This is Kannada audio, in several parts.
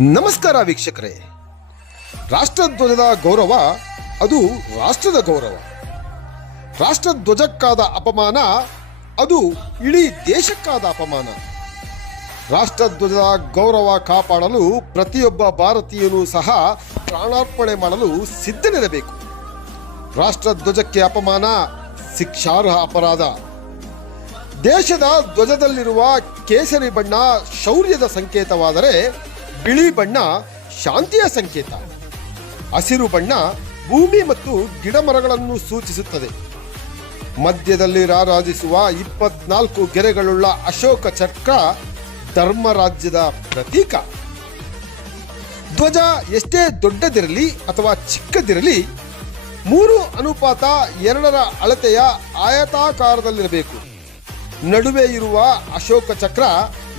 ನಮಸ್ಕಾರ ವೀಕ್ಷಕರೇ. ರಾಷ್ಟ್ರಧ್ವಜದ ಗೌರವ ಅದು ರಾಷ್ಟ್ರದ ಗೌರವ. ರಾಷ್ಟ್ರಧ್ವಜಕ್ಕಾದ ಅಪಮಾನ ಅದು ಇಡೀ ದೇಶಕ್ಕಾದ ಅಪಮಾನ. ರಾಷ್ಟ್ರಧ್ವಜದ ಗೌರವ ಕಾಪಾಡಲು ಪ್ರತಿಯೊಬ್ಬ ಭಾರತೀಯನೂ ಸಹ ಪ್ರಾಣಾರ್ಪಣೆ ಮಾಡಲು ಸಿದ್ಧನಿರಬೇಕು. ರಾಷ್ಟ್ರಧ್ವಜಕ್ಕೆ ಅಪಮಾನ ಶಿಕ್ಷಾರ್ಹ ಅಪರಾಧ. ದೇಶದ ಧ್ವಜದಲ್ಲಿರುವ ಕೇಸರಿ ಬಣ್ಣ ಶೌರ್ಯದ ಸಂಕೇತವಾದರೆ ಬಿಳಿ ಬಣ್ಣ ಶಾಂತಿಯ ಸಂಕೇತ. ಹಸಿರು ಬಣ್ಣ ಭೂಮಿ ಮತ್ತು ಗಿಡಮರಗಳನ್ನು ಸೂಚಿಸುತ್ತದೆ. ಮಧ್ಯದಲ್ಲಿ ರಾರಾಜಿಸುವ ಇಪ್ಪತ್ನಾಲ್ಕು ಗೆರೆಗಳುಳ್ಳ ಅಶೋಕ ಚಕ್ರ ಧರ್ಮರಾಜ್ಯದ ಪ್ರತೀಕ. ಧ್ವಜ ಎಷ್ಟೇ ದೊಡ್ಡದಿರಲಿ ಅಥವಾ ಚಿಕ್ಕದಿರಲಿ, ಮೂರು ಅನುಪಾತ ಎರಡರ ಅಳತೆಯ ಆಯತಾಕಾರದಲ್ಲಿರಬೇಕು. ನಡುವೆ ಇರುವ ಅಶೋಕ ಚಕ್ರ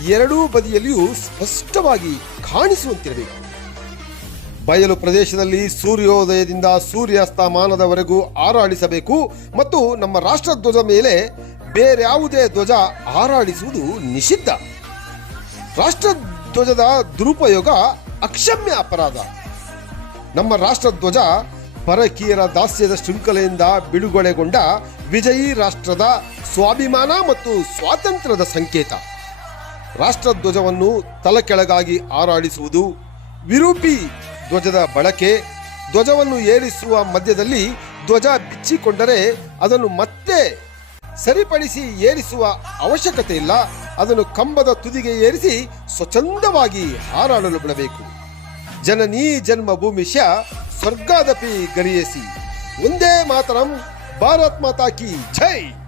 ಎರಡೂ ಬದಿಯಲ್ಲಿಯೂ ಸ್ಪಷ್ಟವಾಗಿ ಕಾಣಿಸುವಂತಿರಬೇಕು. ಬಯಲು ಪ್ರದೇಶದಲ್ಲಿ ಸೂರ್ಯೋದಯದಿಂದ ಸೂರ್ಯಾಸ್ತಮಾನದವರೆಗೂ ಹಾರಾಡಿಸಬೇಕು ಮತ್ತು ನಮ್ಮ ರಾಷ್ಟ್ರಧ್ವಜ ಮೇಲೆ ಬೇರ್ಯಾವುದೇ ಧ್ವಜ ಹಾರಾಡಿಸುವುದು ನಿಷಿದ್ಧ. ರಾಷ್ಟ್ರಧ್ವಜದ ದುರುಪಯೋಗ ಅಕ್ಷಮ್ಯ ಅಪರಾಧ. ನಮ್ಮ ರಾಷ್ಟ್ರಧ್ವಜ ಪರಕೀಯರ ದಾಸ್ಯದ ಶೃಂಖಲೆಯಿಂದ ಬಿಡುಗಡೆಗೊಂಡ ವಿಜಯಿ ರಾಷ್ಟ್ರದ ಸ್ವಾಭಿಮಾನ ಮತ್ತು ಸ್ವಾತಂತ್ರ್ಯದ ಸಂಕೇತ. ರಾಷ್ಟ್ರಧ್ವಜವನ್ನು ತಲೆಕೆಳಗಾಗಿ ಹಾರಾಡಿಸುವುದು ವಿರೂಪಿ ಧ್ವಜದ ಬಳಕೆ, ಧ್ವಜವನ್ನು ಏರಿಸುವ ಮಧ್ಯದಲ್ಲಿ ಧ್ವಜ ಬಿಚ್ಚಿಕೊಂಡರೆ ಅದನ್ನು ಮತ್ತೆ ಸರಿಪಡಿಸಿ ಏರಿಸುವ ಅವಶ್ಯಕತೆ ಇಲ್ಲ. ಅದನ್ನು ಕಂಬದ ತುದಿಗೆ ಏರಿಸಿ ಸ್ವಚ್ಛಂದವಾಗಿ ಹಾರಾಡಲು ಬಿಡಬೇಕು. ಜನನೀ ಜನ್ಮ ಭೂಮಿಷ ಸ್ವರ್ಗಾದಪಿ ಗರಿಯಸಿ. ಒಂದೇ ಮಾತರಂ ಭಾರತ್ ಮಾತಾ ಕಿ ಜೈ!